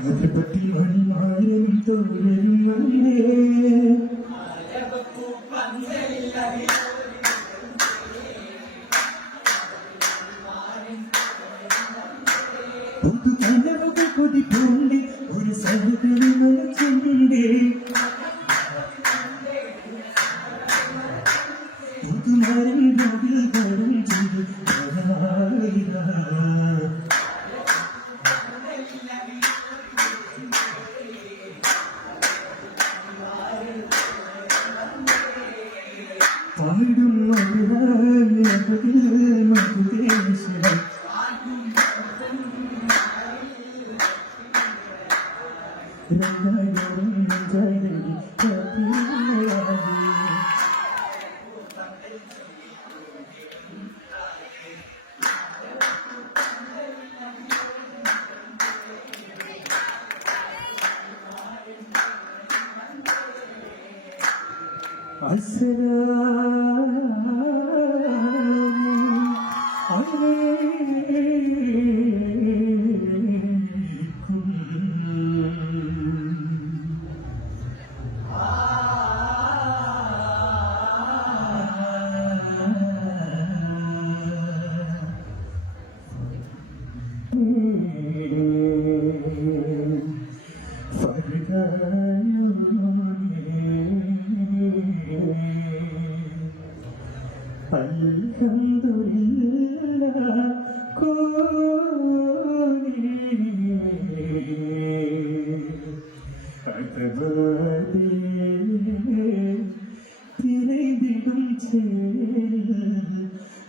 അതിർപ്പത്തിൽ മണിമാരും തോന്നും പുതുകനവുകൾ കൊതിപ്പൂണ്ട് ഒരു സൗകര്യം മനസ്സുണ്ട് പുതുമരം രോഗിൽ കോടും ചെയ്ത് പാടും മധുരേശ്വരം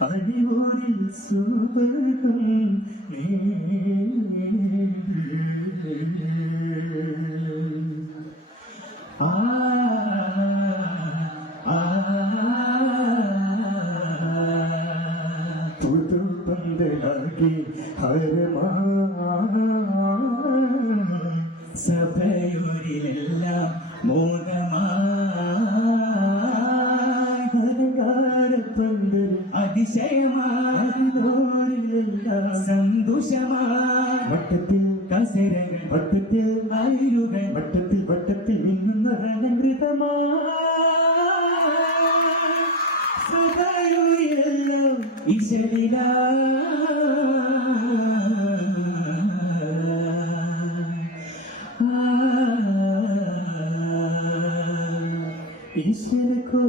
അടിമോരിൽ സുഖം പുതുപന്തലാക്കി ഹരമാ സഭയോരിലെല്ലാം മോദമാരകാരപ്പണ്ട് അതിശയമാരിലെല്ലാം സന്തോഷമായി വട്ടത്തിൽ കസരകൾ വട്ടത്തിൽ ആയിരങ്ങൾ വട്ടത്തിൽ വട്ടത്തിൽ മിന്നുന്ന അലങ്കൃതമാ സഭയോരിലെല്ലാം ഈശ്വരില ഈശ്വരക്കോ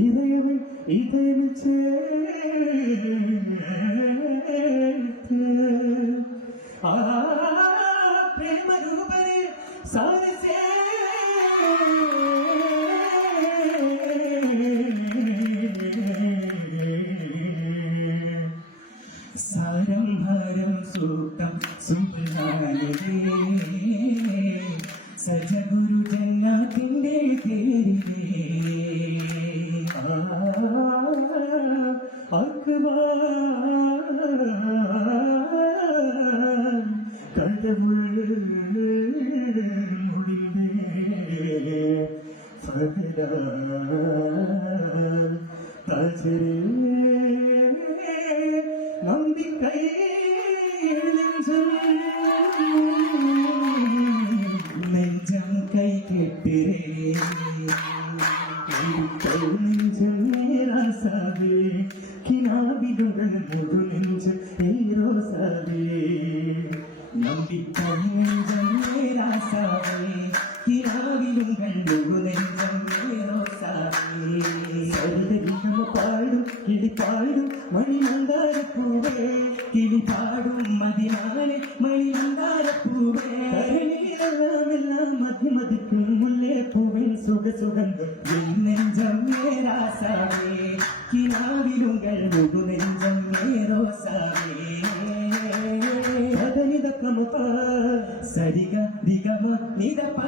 ഇതയവൻ ഇതയിൽ ചേർത്ത് പ്രേമരൂപരെ സാരസേ സാരം ഹരം സൂക്തം സുബ്ഹാനഹു സജഗുരു ജന്നാത്തിന്റെ തേരിലേ കടവുൾ മുടിലേ ഫഗല താജരേ നന്ദിക്കൈ നെഞ്ചം കൈ കെട്ടിരേ നെഞ്ചം നേരാസാവേ കിനാവിടുകൾ മുഴു നെഞ്ചം ഏറോസാവേ നന്ദിക്കൈ നെഞ്ചം നേരാസാവേ കിനാവിടുകൾ മുഴു നെഞ്ചം ഏറോസാവേ സരിതരികമ പാടും കിളിപ്പാടും മണിമന്ദാരപ്പൂവേ കിളിപ്പാടും മതിനാലെ മണിമന്ദാരപ്പൂവേ എല്ലാം മതിമതിക്കും മുല്ലേ പൂവിൻ സുഖസുഗന്ധം നെഞ്ചം നേരാസാവേ കിനാവിലുങ്കൾ മുഴു നെഞ്ചം നേരോസാവേ സരിഗ ദിഗമ നിദപ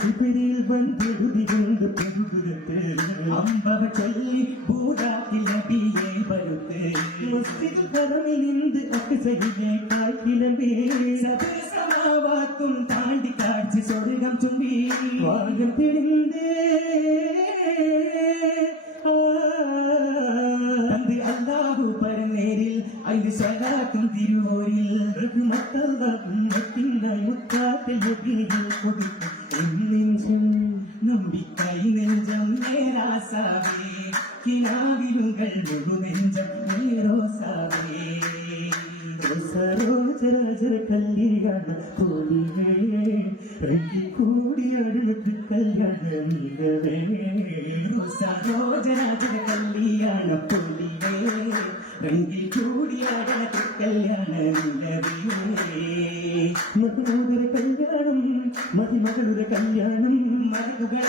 ചിപ്പിരിയിൽ വന്നെഴുതികൊണ്ട് പെരുകുരത്ത് അമ്പവ ചൊല്ലി ഭൂതാത്തിൽ നബിയെ பருத்து மஸ்ஜிதுல் ஹரமிலிருந்து அக்ஸையிலேக்காய் கிளம்பி சபர சமாவாத்தும் தாண்டி காட்சி சொர்க்கம் தும்பி வானம் பிடிந்து தந்து அல்லாஹு பரநேரில் ஐந்து சொல்லாக்கும் திருவோரில் ரகுமத்தல்லாஹும் மத்தினாய் முத்தாத்தில் எதிரில் கொடுக்கும் நெஞ்சம் நம்பிக்கை நெஞ்சம் நேராசாவே கினாவிலுங்கள் முழு நெஞ்சம் நேரோசாவே சரோஜராஜர கல்யாண கோடிவே ரெங்கி கூடி அழுக்கு கல்யாணம் நீங்கவே சரோஜராஜர கல்யாண கோடிவே ரெங்கி கூடி அழுக்கு கல்யாணம் நீங்கவே மகனோதர கல்யாணம் மதிமகளுர கல்யாணம் மருகுகள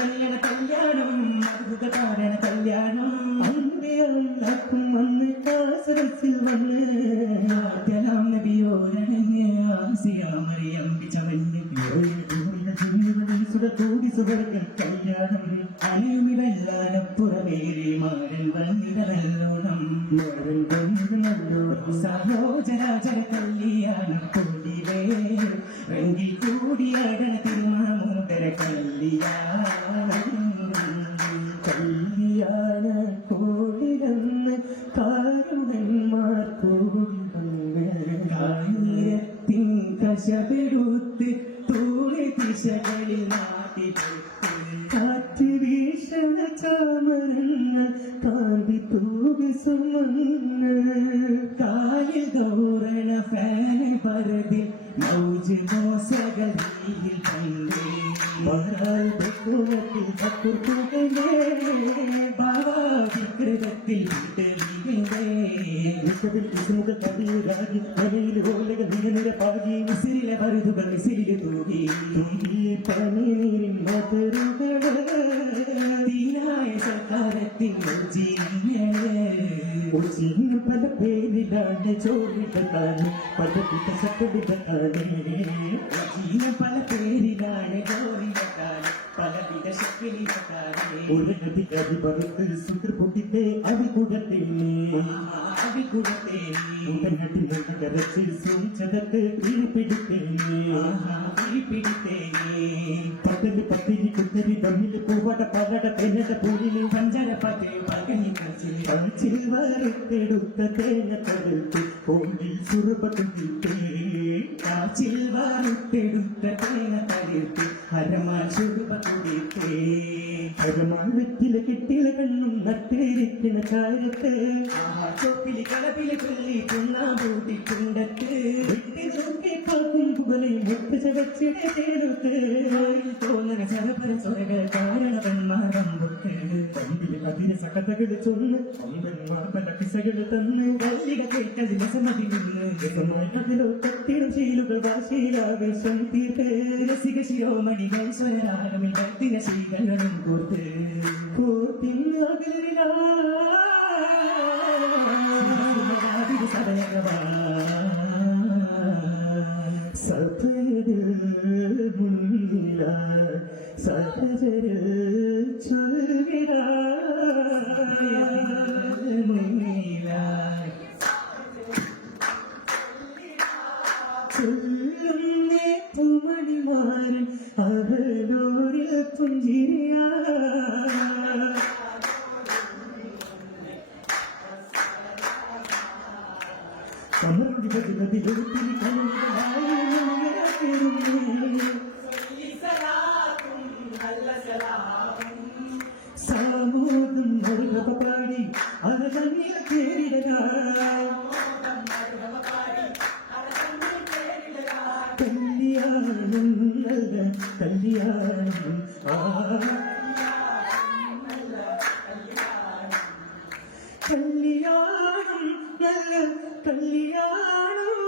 கல்யாணம் மருகுகாரண கல்யாணம் அன்பே அல்லாக்கும் அன்னை காசரசில் வண்ண ആദ്യനാം നബിയോരനങ്ങ് ആസിയാ മറിയം ബിചമന്ന് സുടകൂടി സുവർഗ കല്യാണം അണിമിവെല്ലാനപ്പുറമേറി മാരൻ വന്നിടനല്ലോണം മാരൻ വന്നിടനല്ലോണം സഹോജരാജര കല്യാണം കൂടിവേ രംഗിൽ കൂടിയാടന തിരുമാമോദര കല്യാണം കല്യാണ കോടിരന്ന് കാരുണന്മാർ കൂടിരത്തിൻ കശപെടുത്ത് തൂളി ദിശകളിൽ നാട്ടിലെടുത്ത് കാറ്റ് വീശണ ചാമരങ്ങൾ കാന്തി തൂകി സുമന്ന് കാലിൽ ഗൗരണ ഫാന പരതിൽ മൗജ് മോസകൾ നീയിൽ കണ്ടേ മറാൽ ബഹുവത്തിൽ ചക്കുർത്തുകണ്ടേ ബാബാ വികൃതത്തിൽ വിട്ട് വീണ്ടേ വിഷത്തിൽ വിസുമുഖ കവിയുരാകി മലയിൽ ഓലകൾ നീല പാകി വിസിരിലെ പരുതുകൾ വിസിരിൽ തൂകി തൂകി പനിനീരിൻ മതരുകൾ തീരായ സക്കാരത്തിൻ ഉച്ചീന പല പേരിലാണ് ചോറിട്ടതാണ് പലപിട്ട ശക്തിട്ടാണ് ഉച്ചീന പല പേരിലാണ് ചോറിട്ടതാണ് പലവിധ ശക്തിട്ടാണ് ഒരു നദി കവി പറുത്ത് സുന്ദർ പൊട്ടിത്തെ അവികുടത്തേനെ ഉടനടി നഗരച്ച് സൂചതത്ത് പിടിപ്പിടിത്തേനെ പതലി പത്തിരി കുത്തരി തമ്മില് പൂവട പലട തെന്നട പൂരില് പഞ്ചര പത്തേ പകനി കാച്ചിൽ വറുത്തെടുത്ത തേങ്ങ തടുത്ത് കോണ്ടിൽ സുറുപത്തുകിട്ടേ കാച്ചിൽ വറുത്തെടുത്ത തേങ്ങ തടുത്ത് ഹരമാൻ സുറുപത്തുകിട്ടേ ഹരമാൻ വെറ്റില കിട്ടില കണ്ണും നട്ടേരിക്കണ കാലത്ത് ചോപ്പിലി കളപ്പിലി ചൊല്ലി കുന്നാമ്പൂട്ടിക്കുണ്ടത്ത് വെട്ടി നോക്കി പാക്കും പുകളെ മുട്ട് ചവച്ചിടെ ചേർത്ത് തോന്നണ ചരപ്പര സ്വരകൾ കാരണവന്മാർ വമ്പുക്ക് പമ്പില് കതിര സകതകൾ ചൊന്ന് പമ്പന്മാർ പല പിസകൾ തന്ന് വല്ലിക കേട്ടത് രസമതി നിന്ന് രസമായിലോ കത്തിടും ശീലുകൾ വാശീലാവേശം തീർത്ത് രസിക ശിരോമണികൾ സ്വരാഗമിൽ ഭക്തിന ശീലങ്ങളും കോർത്ത് കോർത്തിന്നകലിലാ സഫരിൽ മുന്നില സഹജരിൽ ചൊല്ലിട മുന്നില ചൊല്ലുന്നേ പൂമണിമാരൻ അവരോരിൽ പുഞ്ചിരിയാ സാമൂഹം പാടി അരകണ്ണിൽ കേറിട കല്യാണം നല്ല കല്യാണം കല്യാണം നല്ല കല്യാണം